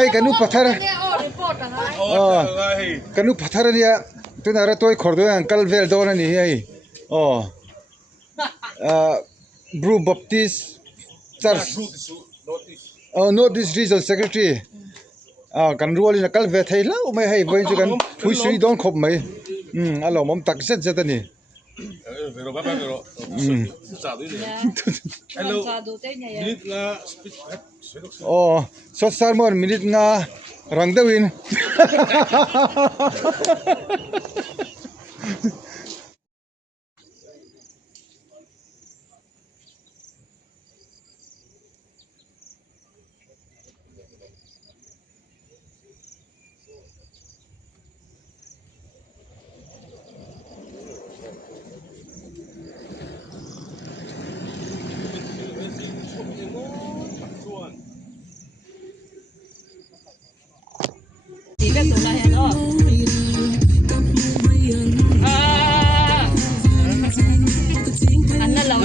hey kanu pathar kanu pathar nia tunara toy khordo uncle vel do na ni hey Brew Baptist Church notice regional secretary kan rual in kal ve thai la mai hai boin chu kan phui sui don khop mai alo mom tak set set ani vero baba vero sa do hello minute la speech so sermon minute nga rang dawin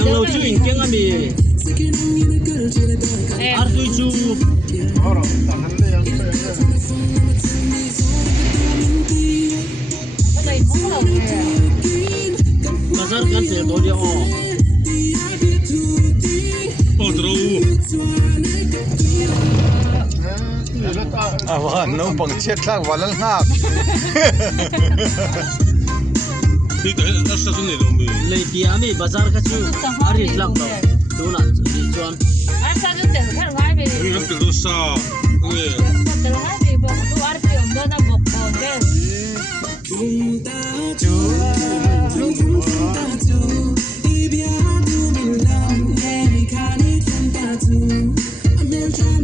lâu chú hình tiếng anh đi ar tôi chú bazar kan se to dia otro wa no pang chet la walal ngak esta son el hombre le dia mi bazar ka chu ari lak lo tu na di chuan sa ju te thar ngai be mi no te dosa te ngai be bo tu ar pe on na bok bo ke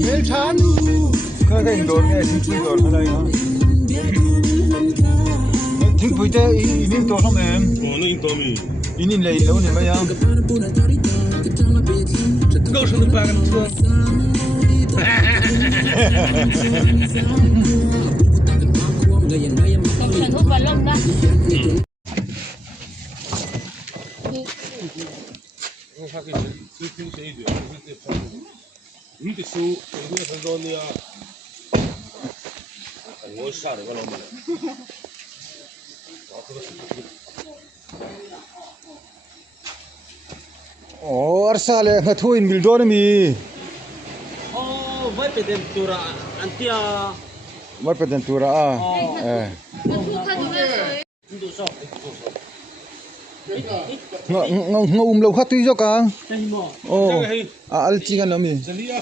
mel chan ka ga indor nge sin chui dor halai ha thing pui te inin to ham em no intomi inin lei lo ne ma ya go to the back and truckฉันทุบบัลลังก์นะ no fa che se ti sei io mi che su io sono nia vuoi stare quello male arsa le ngathu in mil do mi vai pe dem tura antia mar pedentura du so ngum lo kha tui jo ka sai mo al chi kan mi Salia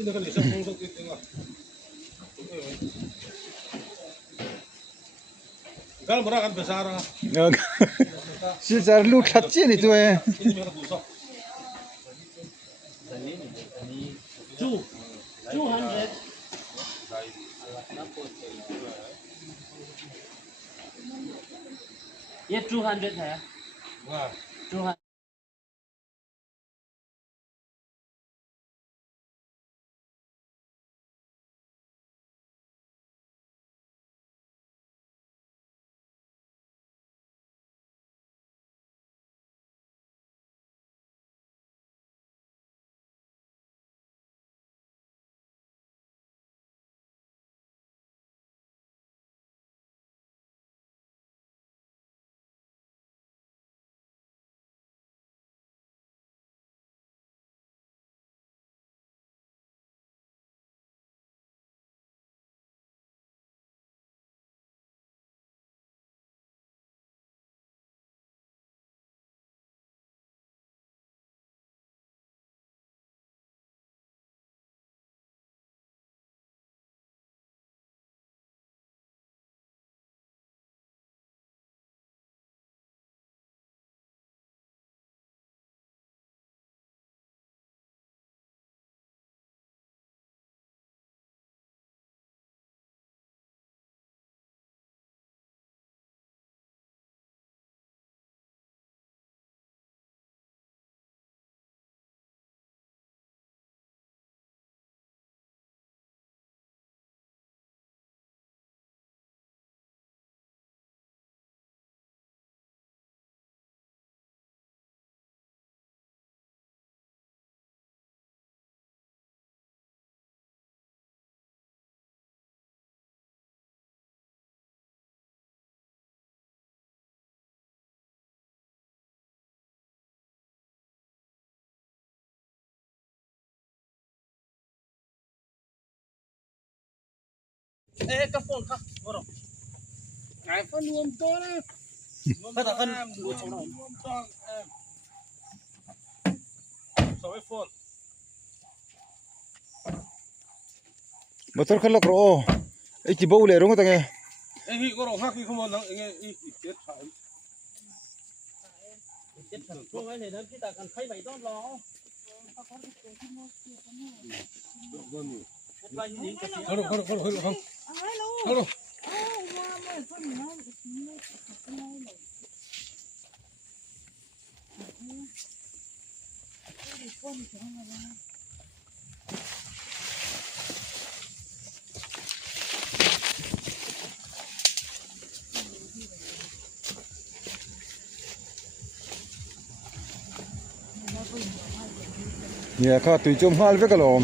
ina kan isa kung sakit nga Kal mura kan besara si jar lu khat chi ni tu e ini merah dosa 200 ये 200 है wah 200 ka phone ka oro Ai fa nuông to nè. ka ta kan lu chong na Nuông to. Sao cái phone? motor khalok ro ei chi bo le rong ta nge Ê hi có rong hắc hi không nắng nghe i chết phải. jet kan ko mai le na kita kan khai bai don lo Vâng. lai ni ka si Không không. Không.เนี่ยข้าตุยจมหาลเวกะลอม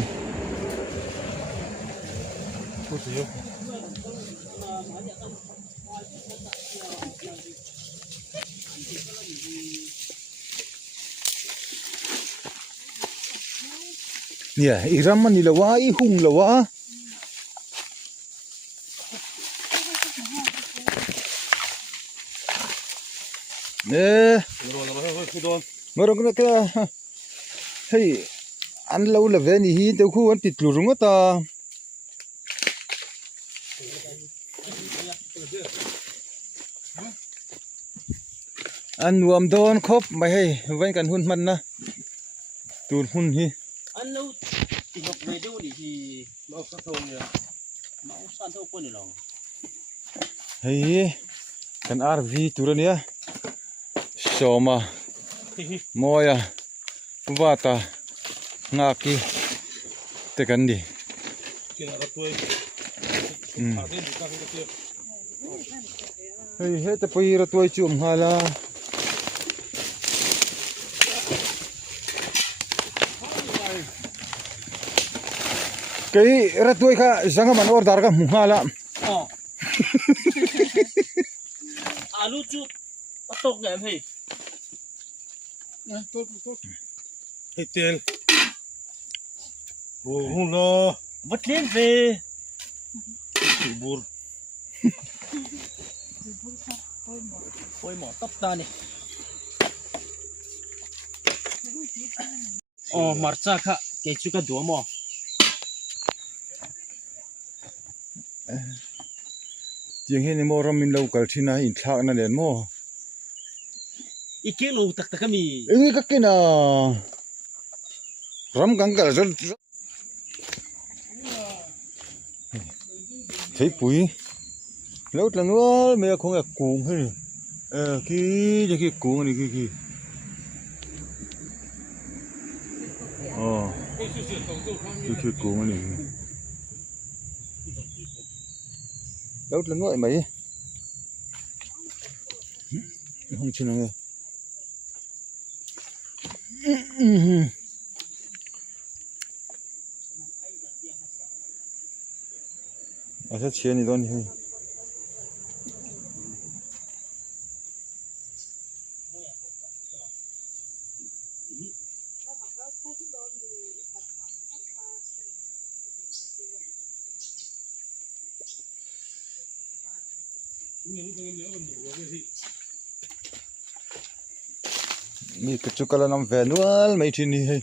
Có gì không?เนี่ยอีรัมมันนี่ละวะอีหุงละวะเนี่ย Rồi rồi thôi đón. มารกนะกะเฮ้ยอันเราละเวนี่ฮีเตคูอันติดลุรุงตาอันรวมโดนครบไม่ให้ไว้กันหุ่นมันนะตูนหุ่นฮี an lu ti hok le du ni hi Nó sắp thôi nhỉ. mau san tho ko ni lo เฮ้ยกันอาร์วีตัวเนี้ยโซมา โมยาว่าตางากีเตกันดิ Kia là tôi. À thế thì ta không có เฮ้ยเฮ็ดแต่ไประตัวจุ่มหาลาเกยระตัวข้าสังมันออร์ดาร์กับมุฮาลา oh alu chu patok nge phei tốt. Hết tiền. Ồ không lo. vật lên về Chỉ buồn. ôi mỏ tóc ta này marcha kha ke chu ka do mo เจียงเฮ็ดในโมรามินเรากัลที่น่าอินทากนั่นเด่นโม ike lo tak tak kami เอ้ยก็กินรัมกังกัลจนใช้ปุ๋ยแล้วหลังว่าเมียคงอยากกูงให้กี่จะกี่กูงนี่กี่อ๋อ Ê, chị tổng tổng khoan như กี่กูงนี่แล้วหลังว่าไอ้ไหมห้องชิ้นอะไรอาจจะเชียร์นี่ตอนนี้มีกระจุกกระน้ำแวนวัลไม่ที่นี่ให้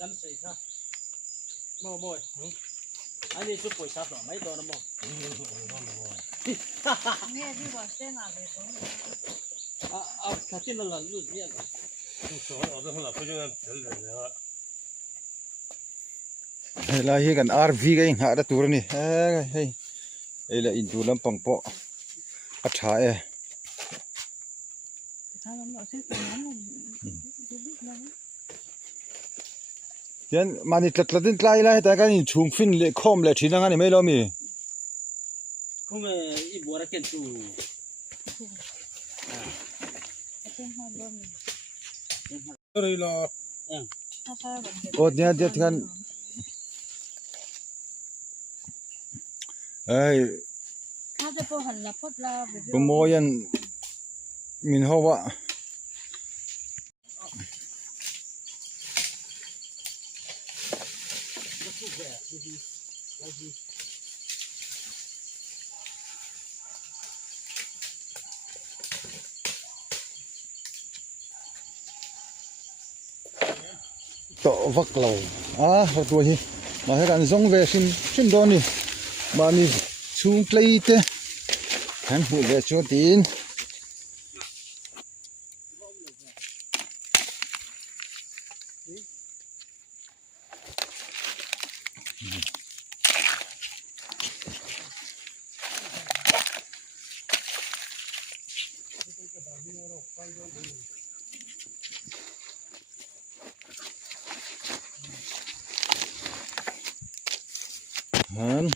dan sei tha mo boy anh đi chụp poisa rồi mấy đồ nó mo nghe đi vào xe nào về tối cái tin là lụt gì Số ở đó là phải cho nên trở lại nữa. เฮ้ยลาเฮกัน RV ก็ยังหาได้ตัวนี่เฮ้ยไอ้ละอินดูลำปังเปาะอัฐาถ้าเราเอาเส้นตรงนั้น ยันมานี่ตัดดินไล่แต่กันนี่ชุงฟินเละคอมเละทีนั่งนี่ไม่รอมี Kung ibu ra ken tu. Sorry lo. Ot niya diat kan. Ay, Ada po halapot la. pemoyan min hawa. To vak lo ho tu hi ma ha kan zong ve sin do ni ma ni chung plei te kan hu ve chu tin han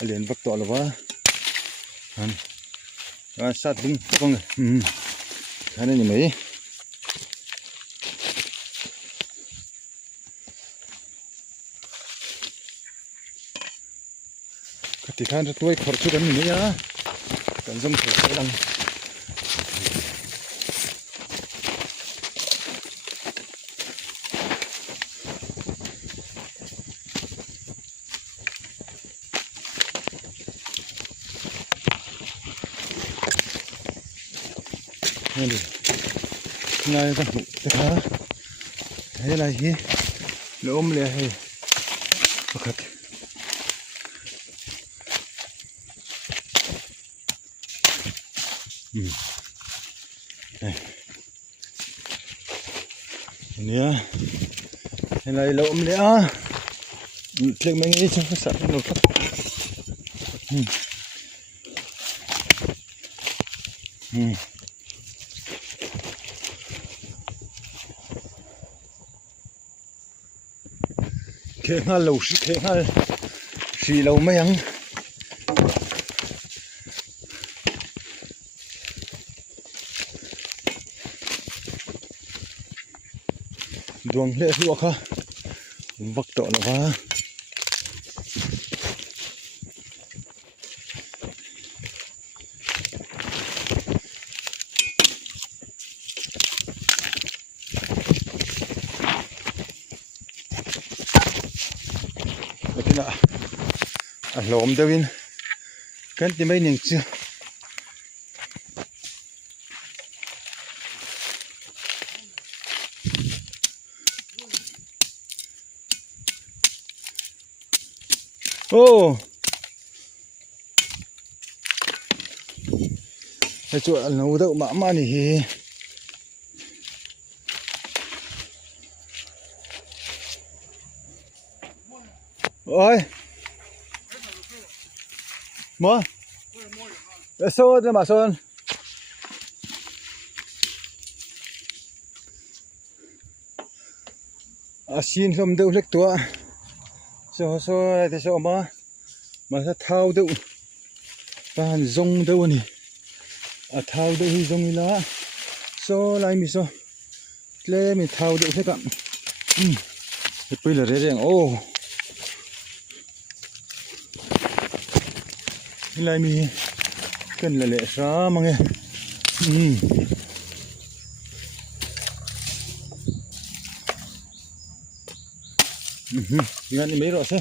alien vak to lawa han sat ding kong han ni mai kati khan ra tuai khor chu kan ni ya kan zong thei langนี่นายต้องตะขาให้อะไรฮีล้มเลยให้ประคัดเนี่ยให้อะไรล้มเลยอ่ะเล็กไม่งี้จะภาษาหนูครับเคงาลูสิเคงาสีเราไม่ยังดวงเละลวกค่ะวักต่อแล้ววะลมเดวินกันที่ไม่หนึ่งเชื่อโอ้ไอ้ตัวนู้นเด็กมานี่โอ้ยมาโซ่เดี๋ยวมาโซนชินลมเดือดเล็กตัวโซ่แต่โซ่มาถ้าเท้าเดือดบ้านซงเดือดนี่เท้าเดือดซงนี่ละโซ่ลายมีโซ่เล่มีเท้าเดือดใช่กันไปเลยเรื่องโอ้ลายมีกันเละๆซ้ำมั้งไงงั้นนี่ไม่รอดใช่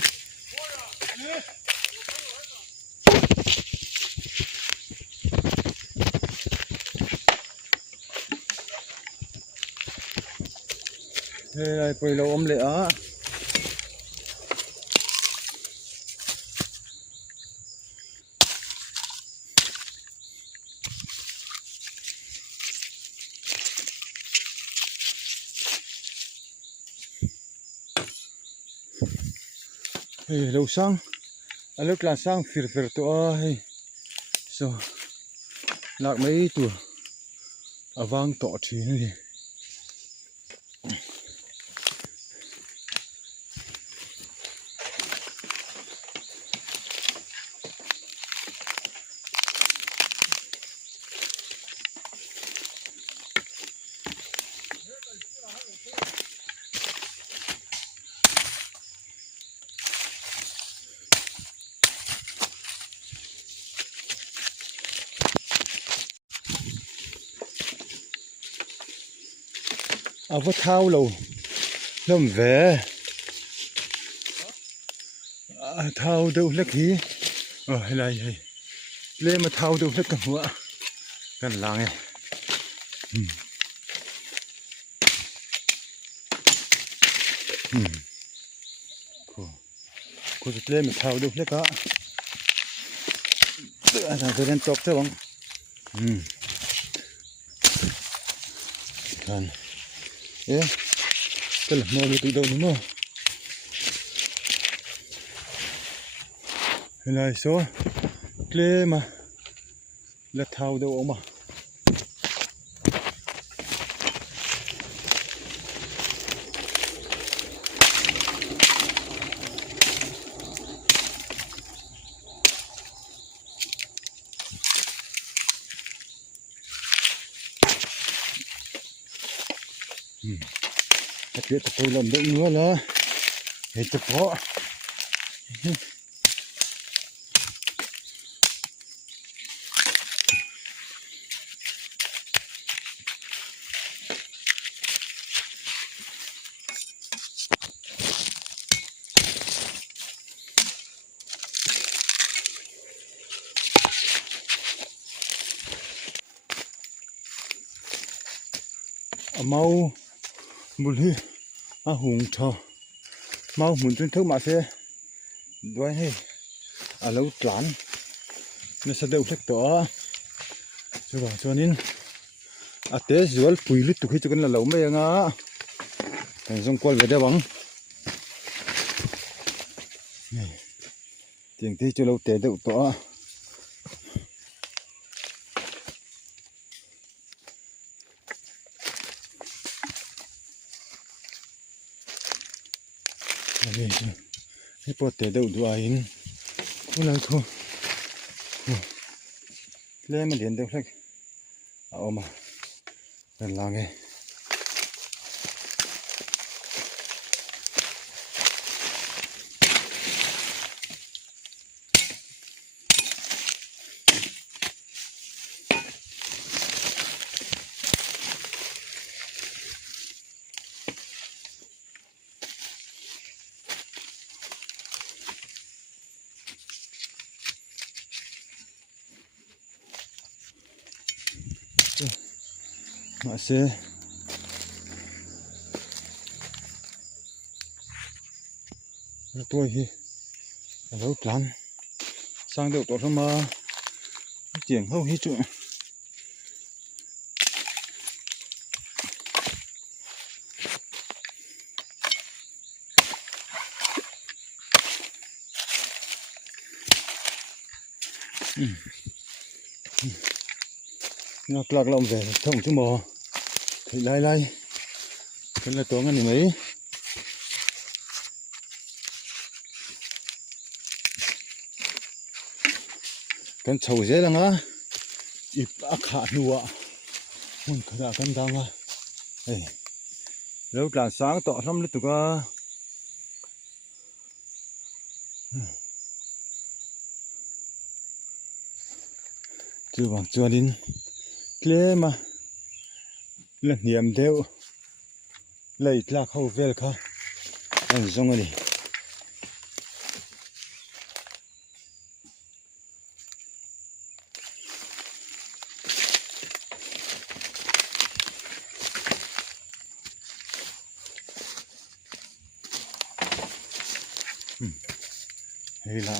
เฮ้ยไปเราอมเลยอ่ะเฮ้ยเราสร้างอะไรกลางสร้างฟิร์ตัวเฮ้ย so หลักไม่ตัว วางต่อทีนี่เอาว่าเท้าเราเริ่มแหวเท้าเดือดเล็กนี้อะไรเล่มาเท้าเดือดเล็กกันหัวกันล้างไงกูจะเล่มาเท้าเดือดเล็กก็ทางเดินจบซะบ้างกันก็หลับนอนอยู่ตรงนี้มั้งอะไรโซ่เกลมาแล้วเท้าเดี๋ยวออกมาถ้าเกิดจะไปลำเดือดเนื้อแล้วเห็นเฉพาะเมาบุรีหุงชอเมาหมุนจนเท่ามาเสียด้วยให้เราหลานนี่แสดงเล็กตัวใช่ป่ะส่วนนี้เตะสวนปุ๋ยลิตุกให้จุกันเราไม่ยังแต่สงกวลไปได้บ้างเตียงที่จุเราเตะเดือดตัวให้ปวดเตะเดือดด้วยอินกูเลยกูเล่มันเดียนเดือดเลยเอามาเป็นลางไงมาเสียตัวฮีเราหลานสร้างเดือดตัวเข้ามาเจียงเข้าฮีจุนักลักลำเวท่องชั่วโมงถึงไล่เป็นละตัวงั้นนี่ไหมกันเฉาเสียแล้วนะอีปากขาดหัวมันขนาดกันดังแล้วกลางสางต่อทำเลยตัวก็ตัวบางตัวดินเกลมาเล่นเนียมเดียวเลยลากเข้าเวลค่ะอันส่งเลยเฮ้ยล่ะ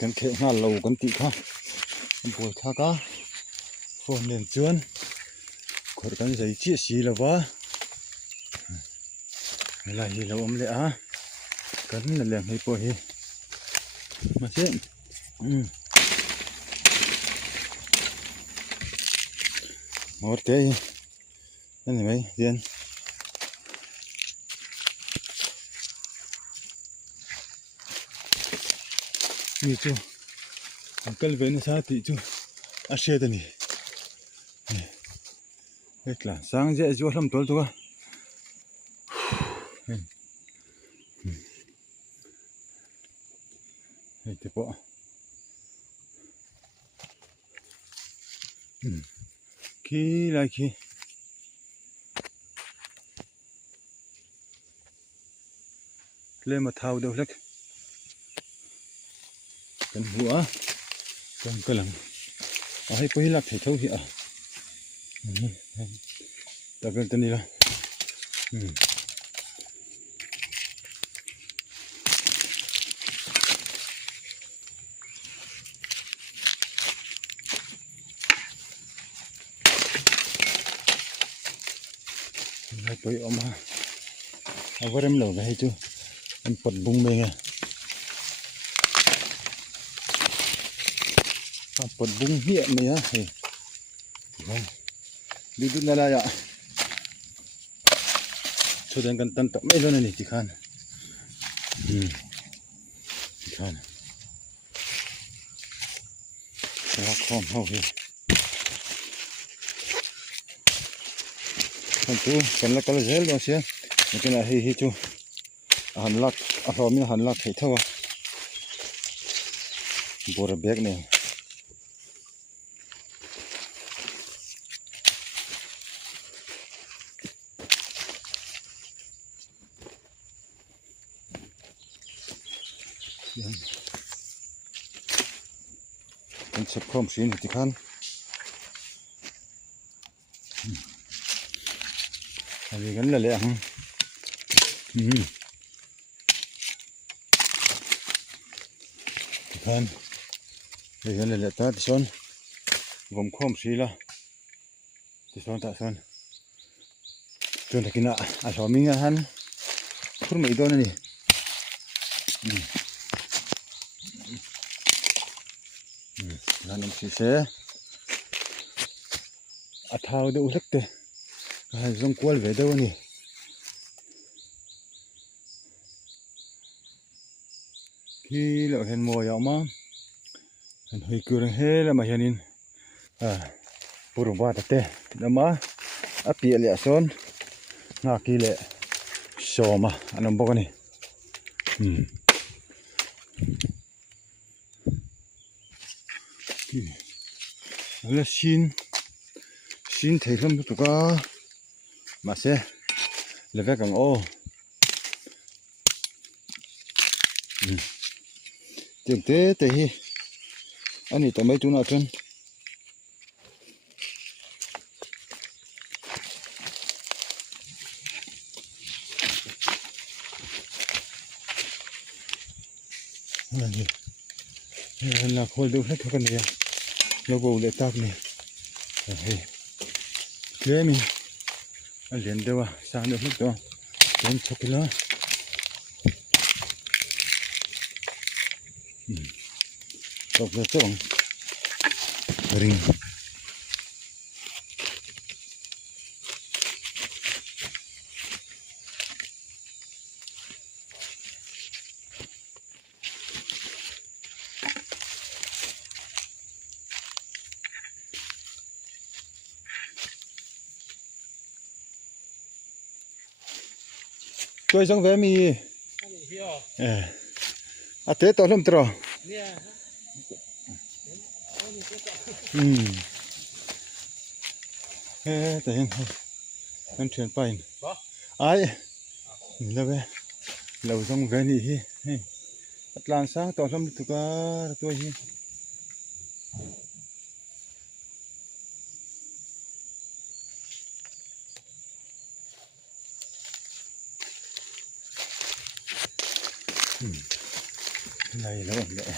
กันเข่งหน้าเรากันติค่ะปวดท่ากะฝนเดือดจวนขดกันใส่เจี๊ยสีแล้ววะอะไรเราอมเลยกันนั่นแหละให้ปวดมาเช่น Morte aí. Anda bem, bien. Itu. Angkel vena sati itu. Asyada ni. Baiklah, sang je jual lam tol tu ka. Itu po. Lagi. Lema thau đâu lek. Kan bua. Kan kalang. Ai pahilak thai thau hi a. Tagal tani la. Ai poi oma. Awarem lo ga hitu. An pot bung me nga. Pot bung hiya me ya. Duduk na laya. So dan kan tantak me lo na ni tikhan. Tikhan. Sa khom ho hi. Kan tu kan la kala zel lo sia. Mungkin hi tu. Hanlak ahomi hanlak thei thawa. Bora bag ne. Kan sepkom sini tikhan. Abi kan la le ang. Tikhan. Abi kan la le ta tison. Vom khom sila. Tison ta son. Tun takina ahomi nga han. Pur mai don ni. Nanam si se athau de ulak te ha zong kwal ve do ni ki lo hen mo ya ma han hoi kurang he la ma hianin purung ba ta te nama api le son nga ki le soma anam bo ni là xin thấy không tụi có mà xe là vẽ càng ô tiền tế thì anh ấy tao mấy chú nào chân là khôi đâu hết thôi cái này nó vô để tắc này thế mình anh liền đâu sang được hết rồi đến chụp cái đó chụp ra chỗ ring tôi sang vé mi à thế tôi làm trò thế hiện anh chuyển bay ai là vé lâu sang vé đi làm sáng tôi làm tụi cả tôi hi này nó ổn định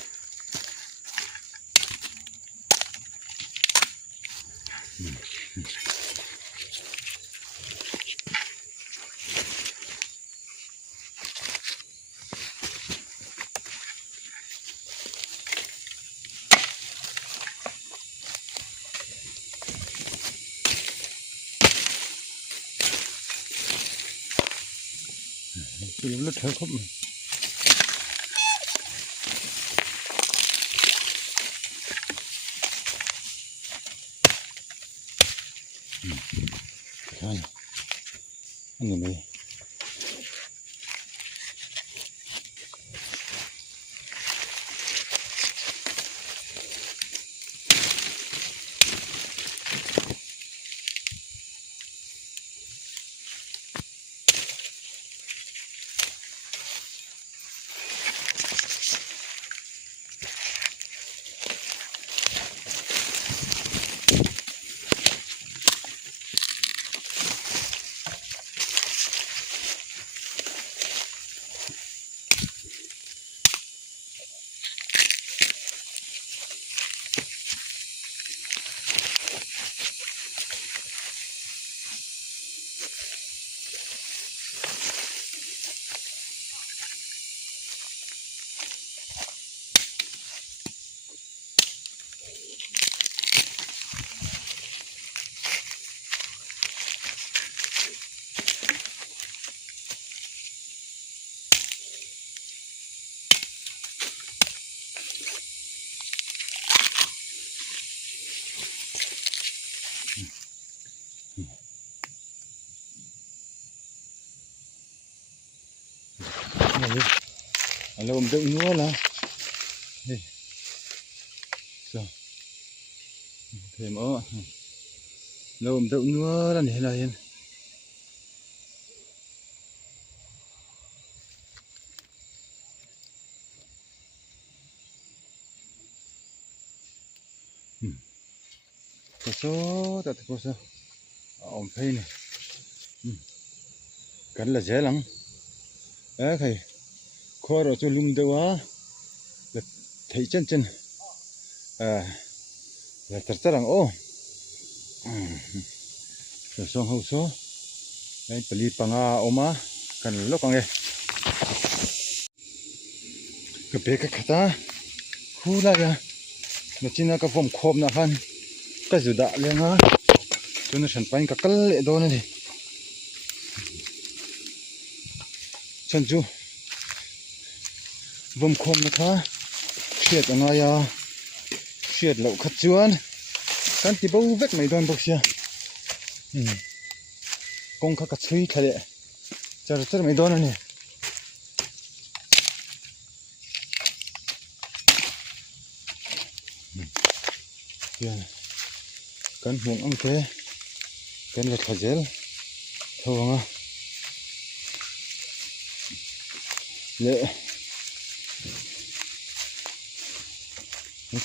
คือรถเธอครบใช่อันนี้เลยAlam mo daw wala. Hey. So. Okay mo. Alam mo daw wala ni hinayin. Kaso tapos ông thấy này. Cần là dễ lắm. Thầy khoa rồi cho lung đâu á là thấy chân chân là thật ra rằng ô rồi xong hậu số đây beli panga oma cần lúc con nghe cái bé cái khata khu lại à nó chỉ là cái vùng khom nào hơn cái gì đã lên á cho nó sản phẩm cái cân lệ đó này chân chu vùng khomนะคะเสียดยังไงอ่ะเสียดเหล่าขัดจวนกันที่บ่เวกไม่โดนบ่เสียกงคักชุยทะเลจะไม่โดนนี่เสียกันห่วงอังเกกันละขะเจลทวงอ่ะเล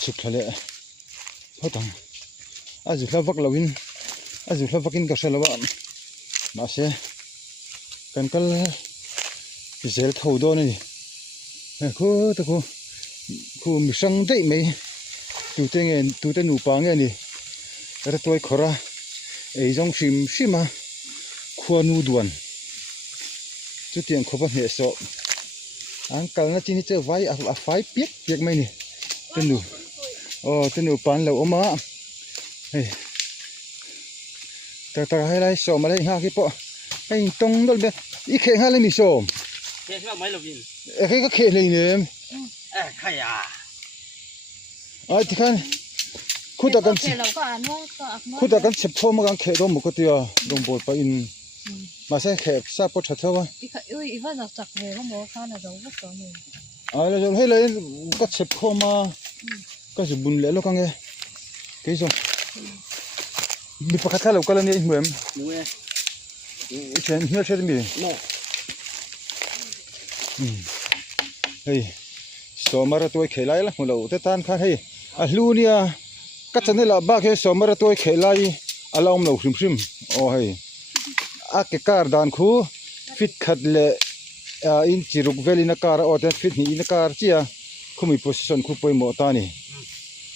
ชุดทะเลพอตังอาจุลาวักลาวินอาจุลาวักินกับเซลวะมาเสกันก็เซลทาวดอนนี่คูตะคูมีสังได้ไหมตูเตงตูเตนูปังนี่แต่ตัวขราไอ้จงชิมาควานูดวนจุดเตียงขบเหตุสอบอังกัลน่ะที่นี่เจอไว้ไฟเปียกไหมนี่เตนูtenu pan lo oma hey ta hai lai so ma lai ha ki po ai tong dol be I khe ha lai mi so ke sa mai lo vin cái khe lai ne khai à ai ti kan khu ta kan khu ta kan chep tho ma kan khe do mo ko tia dong bol pa in ma sai khe sa po tha thawa i va na tak ve mo kha na do ba to ni ai la hei lai ko chep tho maก็จะบุญแล้วก็ไงกี่ส่งมีปากกาเราก็เล่นนี่เหมือนเช่นเนื้อเช่นมีเฮ้ยสมัยตัวเขยไล่ละเราแต่ตานข้าให้ลูเนี่ยก็จะนี่ละบ้าแค่สมัยตัวเขยไล่เราเราซึมโอ้เฮ้ยเกการดานคู่ฟิตขัดเละอินจิรุกเวลินักการอดแต่ฟิตนี่นักการเจียคู่มีโพสิชันคู่ไปหมดตานี่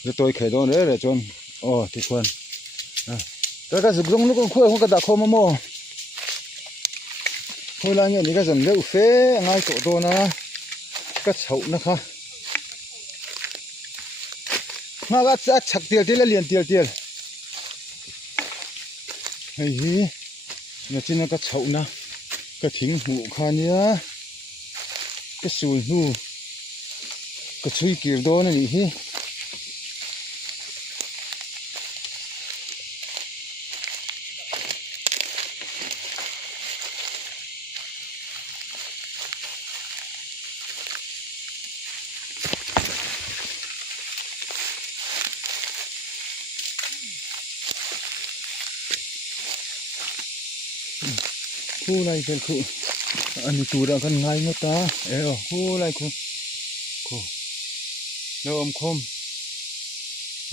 จะตัวเขยโดนเลยจนโอ้ทุกคนแต่ก็สุดตรงนู้นคุยหัวกระดาษคอมโม่คุยอะไรเนี่ยนี่ก็จะเลี้ยวเฟ้ง่ายตัวนะก็เฉานะคะมาก็จะฉักเตียวเลียนเตียวเฮ้ยเนี่ยจีนก็เฉานะก็ทิ้งหูคานี้ ก็สูนหูก็ช่วยเกี่ยวโดนนี่ฮิคู่ไรเป็นคู่อันนี้ตัวเรากันไงเมื่อตาคู่ไรคู่ลมคม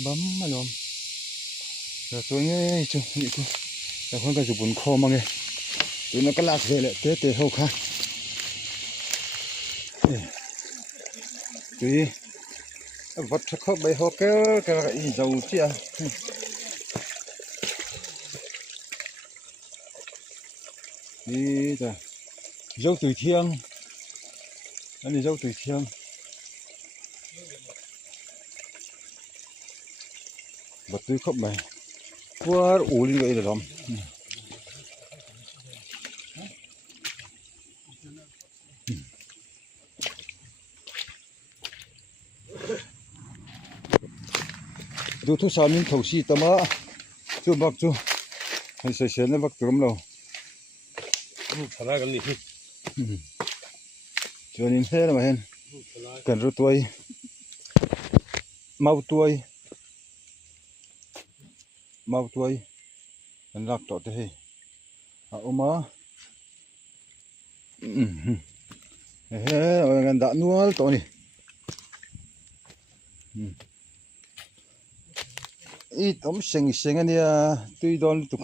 บัมมาลมแต่ตัวนี้จุนี่คู่แต่คนก็จะบุญคอมาไงตัวนั้นก็ลากเลยแหละเตะเขาค่ะตัวนี้วัดเขาใบหอกก็อีเจ้าเจ้านี่จ้ะdâu từ thiêng anh này dâu từ thiêng bật tươi khóc mày quá ủ lên vậy là lắmดูทุกสามนิ้วถกชีตมาจูบักจูให้ใส่เส้นแล้วบักตรมเราทลายกันนี่cho nên thế là mà hen cần rút tuổi mau tuổi mình lắc tọt thế ôm á rồi gần đã nuôi tọt đi ít ống sình anh đi tuy đòn tục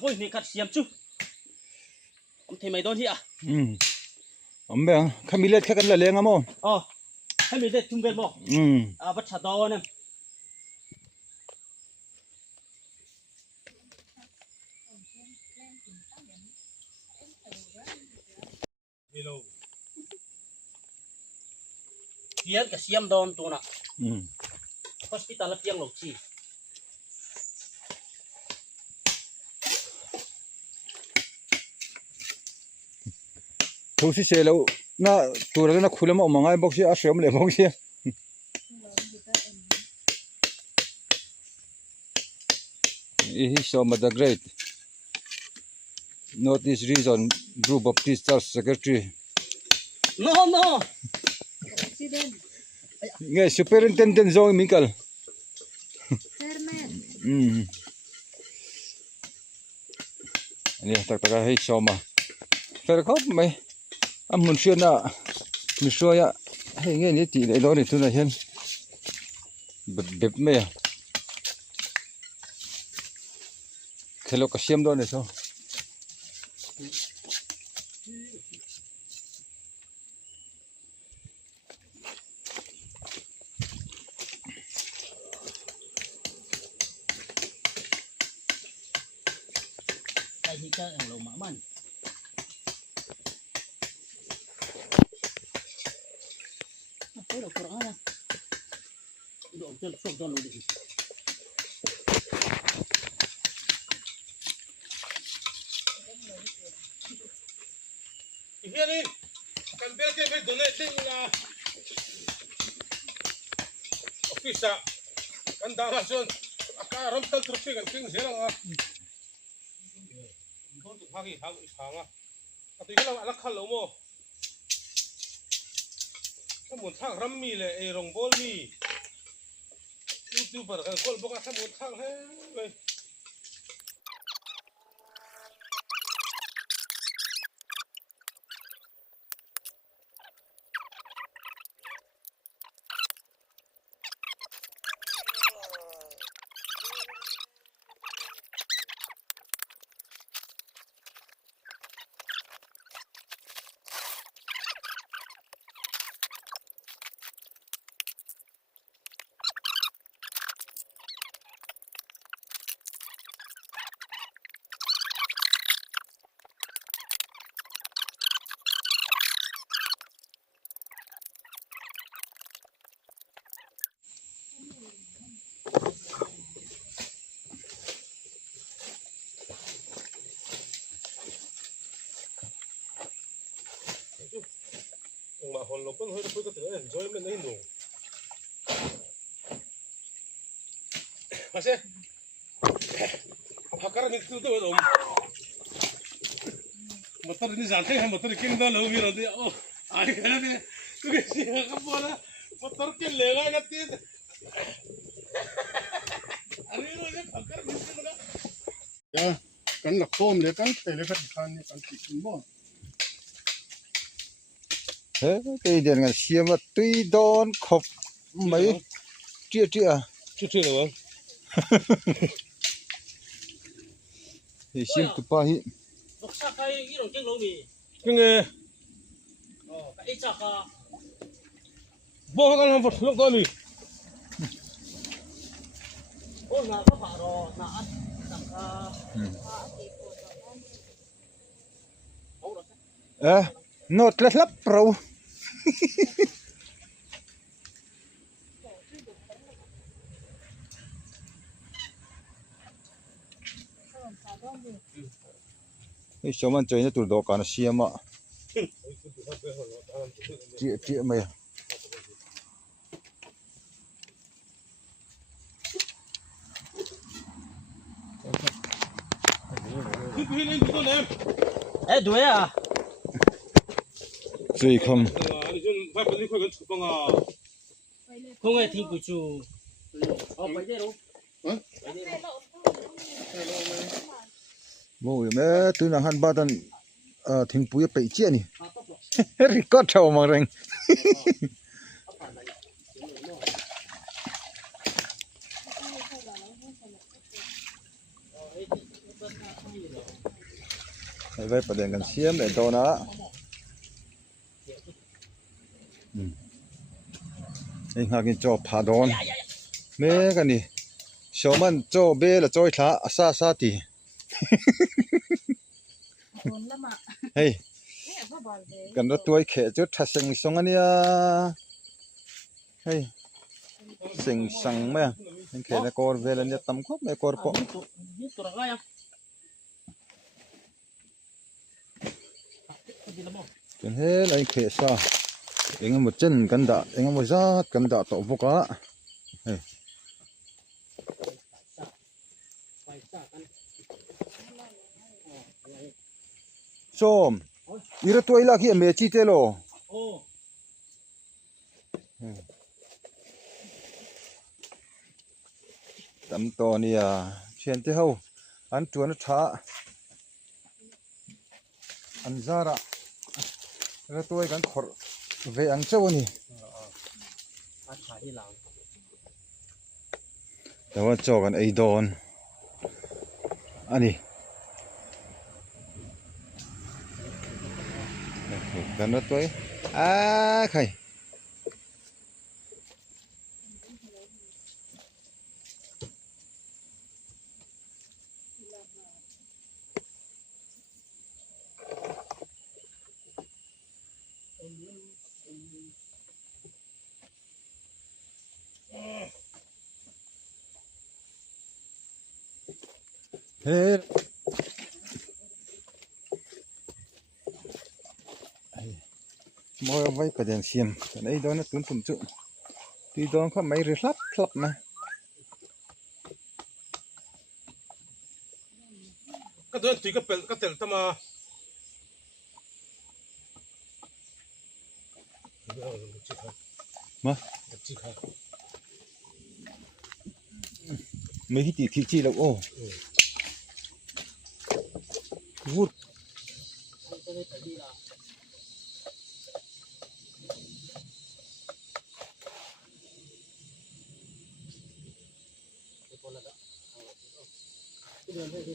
vui ni cắt xiêm chú ông thấy mày đón hi ông bé khăm milet khắc là leng amo hay milet tung bên mo bắt chặt đo nè Kian ka siam don tu na. Hospital la piang lo chi. Thu si se lo na tu ra na khula ma mangai box si a shem le box si. He saw Mother Great. Not this reason Drew Baptist Church Secretary. No. Nghe superintendent Zoe Michael. Chairman. Ini tak hai sama. Terkop mai. Amun siana. Misoya. Hai nghe ni ti le do ni tu na hen. Beb me. Khelo ka siam do ni so. Ni ka ang lo man. Pero Quran. Do jel sok don lo di. Ihianin kan belke be donating na office kan darason akaram tal trupi kan king zela hagi isanga atu hilang ala khalo mo samun thang rammi le e rong bol mi youtuber kan kol boka samun thang he มาคนเราเพิ่งเฮ้ยเพิ่งก็ถึงจอยมันได้หนูมาเช่พักการนี่ตัวดมมาตัดนี่จานให้มาตัดกินได้แล้วมีอะไรโอ้ไอ้กันเนี่ยก็แค่เสียกับบ้านมาตัดกินเลยกันตีอันนี้เราจะพักการนี่ตัวนะกันหลักต้มเลยกันแต่เลยพัดคันนี่กันติดบ่ เฮ้ยตีเดียนกันเสียมาตุยดอนขบไม่เจี๊ยชื่อเลยวะเฮ้ยเสียมตุปาฮิ บอกชักให้ยี่หลงจิ้งหลงมี ยังไง อ๋อไอ้ชักอ่ะ บอกกันทำฝนลงตัวนี่ โอ้หน้าก็ผ่ารอหน้าอัดหนังคาเอาละ โนดเล็บๆเราเฮ้ยชาวมันใจเนี่ยตัวดอกกันเสียมาเจี๊ยไหมพี่เล่นตัวไหน เอ้ยด้วยอ่ะ 最คำ อันนี้จนไปเป็นคนกันฉุกปังอ่ะ คงไอ้ทิ้งกูชูเอาไปได้หรอไปได้หรอ โว้ยแม่ตัวนั้นหันบ้านทิ้งปุ๋ยไปเจี๊ยนี่ เอาตบหรอ ริกอดเท่ามาเร่ง เอาผ่านไปให้ไว้ประเด็นกันเสียมเลยโตนะไอ้หากินจอผาดอนแม่กันนี่ชาวมันจอเบละจอยท้าอาซาตี คนละมา เฮ้ย เนี่ยพ่อบอลเลย กันรถตัวเขจุดทัศน์สงอันเนี้ยเฮ้ยสิงสังไหมเขนะกอร์เวลเนี่ยตั้มก็ไม่กอร์ปอ นี่ตัวอะไรอ่ะดีละมั้ง จนเฮ้ยไอ้เขซ่าเอ็งหมดเจนกันดาเอ็งหมดจัดกันดาต่อพวกอ่ะเฮ้ย ไปจ้ากัน ส้มอีระตัวอีลักที่เมจิเตโล โอ้ ตำตัวเนี่ยเชียนเจ้าอันจวนช้าอันซาระแล้วตัวกันขอเวอังเจ้านี่ อาขายที่หลัง แต่ว่าเจ้ากันไอ้ดอนอันนี้กันแล้วตัวใครเฮ้ยมอไว้ประเด็นเสียมกันไอ้ดอนนั่นตุนตุ่มจุที่ดอนเขาไม่รีบคลับนะ ก็เดินตีก็เป็นก็เตะทำมามาไม่ฮิตที่ที่แล้วโอ้วุด จะได้ไปดีละคนละเดินให้ดี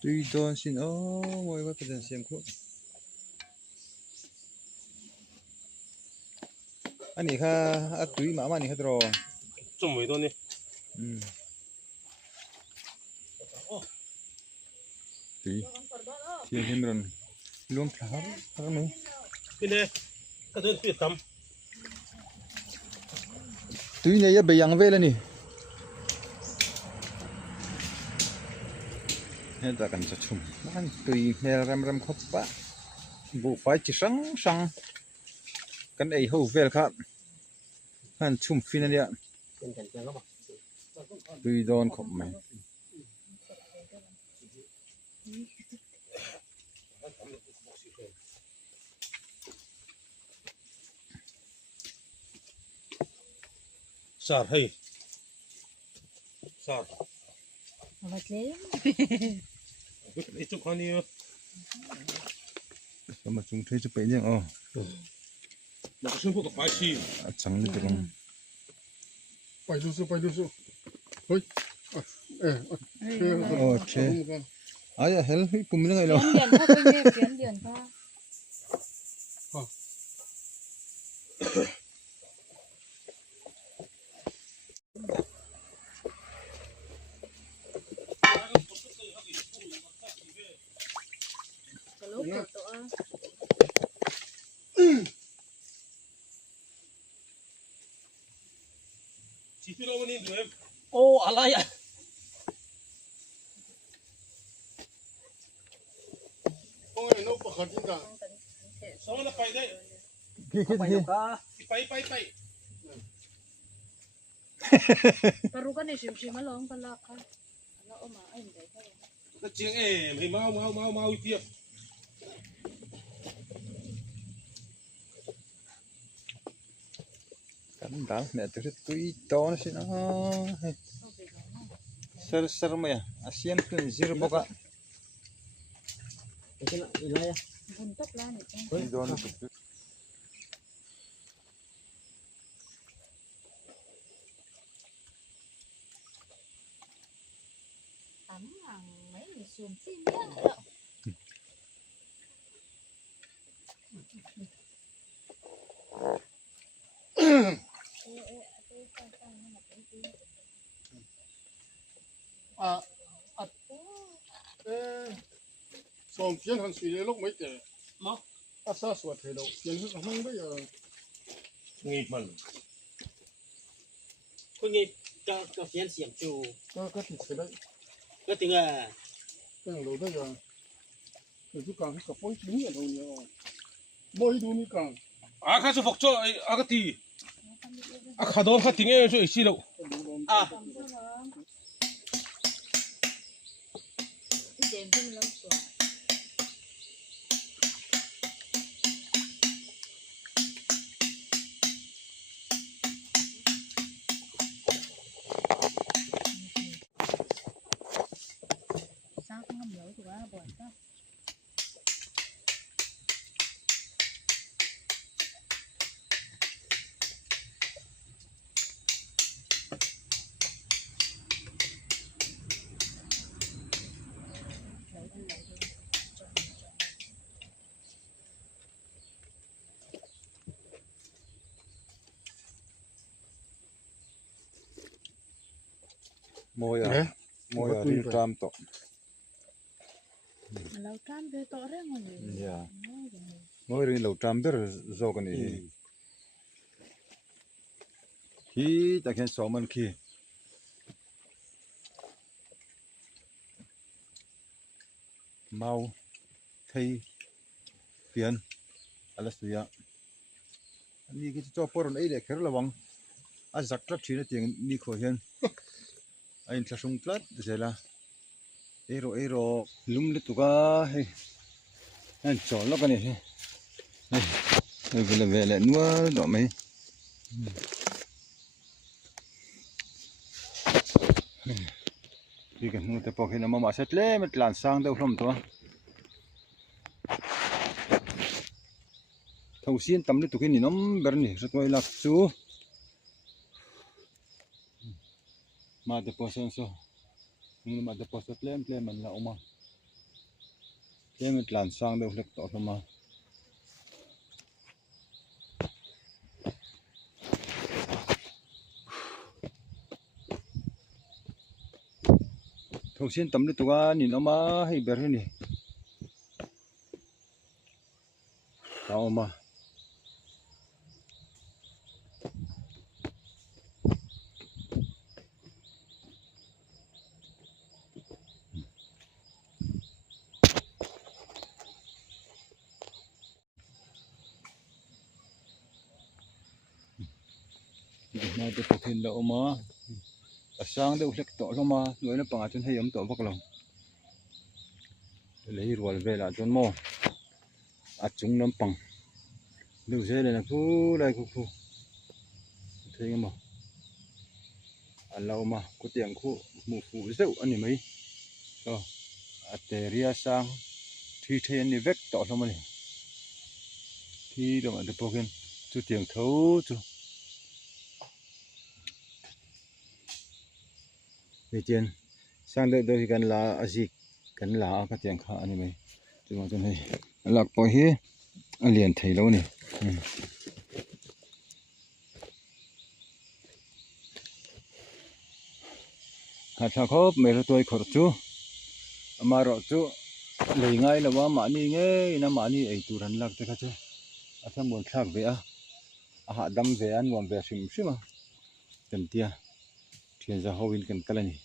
ตุยดอนสินโอ้มวยไว้ประเด็นเสียมคุอันนี้ค่ะอัดตุยหมามันนี่ค่ะตรอ จุ่มไว้ตัวนี้ ตุยเทียนเห็นรันรวมพลาดอะไรไหม พี่เนี่ยก็เดินตีท ตุยเนี่ยอย่าไปยังเวลนี่ Henta kan sa chum. Man tui mel ram khop pa. Bu fai chi sang kan ei ho vel kha. Han chum fin ania. เป็นกันจังก็บ่ Tui don khop mai. Sar hey. Sar. Apa sih? Itu kan ni. Sama chung thei chu pe nyang o. Na ka shimpu ka pashi. A chang ni tong. ไปดูสิเฮ้ยOkay. Aya hel hi pum ni ngai lo. Pian kha bên này pian kha. Kalau foto ah. Situ lawan ni dua. โอ้อะไรอ่ะ โอ้ยนกประคันจริงจัง Sama na pai dai. ไปอยู่กะ Pai. Paru kan ni sim malong pala ka. Ano o ma ay hindi ka. Ka ching hey mau tiap. Kan dal ne tu tui ton sin a. Ser mo ya. Asian kun zir boka. ไปกินอะไรอ่ะ Buntot lang ito. Tui don. Tamang may sum sim ya. Song phiên hàng suy lúc mấy kẻ sa suốt thế đâu phiên hức không bây giờ Ngip man. คุณไงก็เขียนเสียงจู có thịt thế đấy ก็ถึงอ่ะ cái lâu bây giờ rồi chú càng cái bôi đúng ở đâu nhiều bôi đúng như càng Aka su fokcho aka ti. Aka don kha ting e so isi lo. อ่ะ Jem pun lang suwa. Sao không ngâm lẩu tụi ba bột đó. Moya ri tram to. Lẩu cam về tỏ ra ngon gì. Ya. Moi ri lo tram ber zo kan ni. Hi ta khen so man khi. Mau thei pian ala suya. Ani ki cho poron ei le kher lawang. A zak trak thina ting ni kho hian. Ain thlasung plat zela. Ero lum le tuka hei. An chol lo kan ni. Hei vele nual do mai. Hi kan nu te pok hin mama setle met lan sang deuh hlom to. Thau sin tam le tukin ni nom ber ni satwai lak chu. Ma de posen so. Ni ma de poset lem man la oma. Met lan sang deuh lek to hloma. Thau sin tam le tuka ni oma hei ber ni. Ta oma. na de pokhin la oma asang de uhlek to loma loina panga chun heyam to baklo lei rual vela chun mo achung lam pang lu se le na khu lai khu thei mo alauma ku tiang khu mu fu zeu ani mai to ateria sang thi then ni vek to loma ni thi do ma de pokhin chu tiang tho chu về tiền sang đợi đôi gần là gì gần là cái tiền khá này mày chúng mà cho này lạc bồi hết liền thấy lâu này hạt sao khóc mày rồi tôi khổ chú mà rồi chú lấy ngay làว่าmà ni nghe na mà ni ấy tu rắn lạc thế chứ à thằng muốn khác về à đâm về ăn muốn về xìm xí mà cần tia thì ra hậu viên cần cái này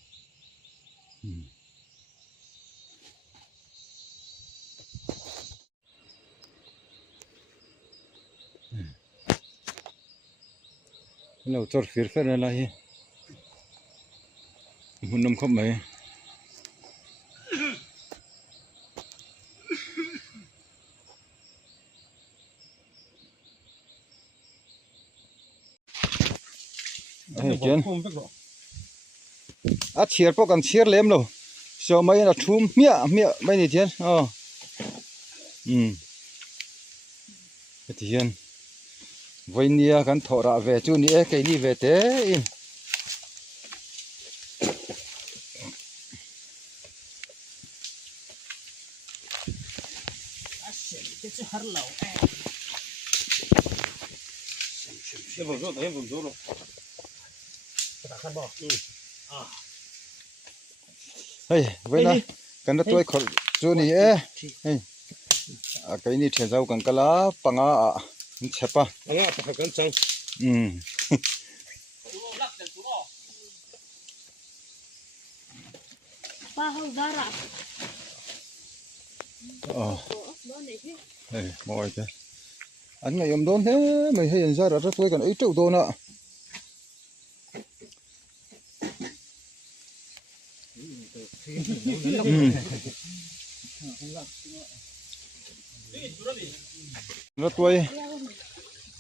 lâu chót phiền phết là gì muốn nằm khóc mấy không biết rồi à chiết bốc ăn chiết lém rồi sau mấy là thum mía mấy này chiết cái tiền vậy nia kan thọ ra về chu nia cái ni về thế in cái chú hở lẩu cái vùng số thấy vùng số rồi khăn bò hey vậy na kan da toy khol chu ni hey cái ni thian zau kan kala panga chepa anh ạ phải cẩn thận ba hau dara hey moi thế anh ngày hôm đón thế mày hay ra rất tôi còn ấy triệu đô nè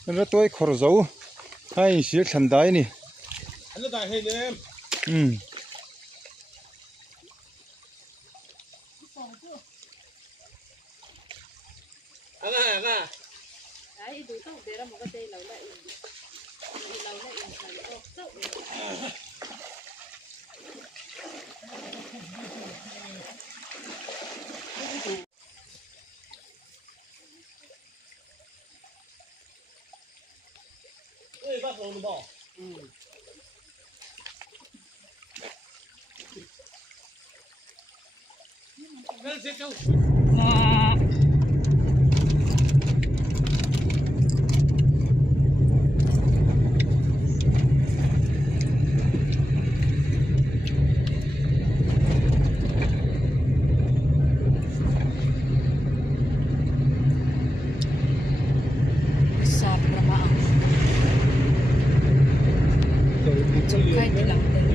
rất tôi khổ dấu hay xíu thần đáy nè anh là đại hay em anh à ai du tau de ra mo ka te lau la in san o tau ê bác lồng bò nên sẽ câu kai de lang de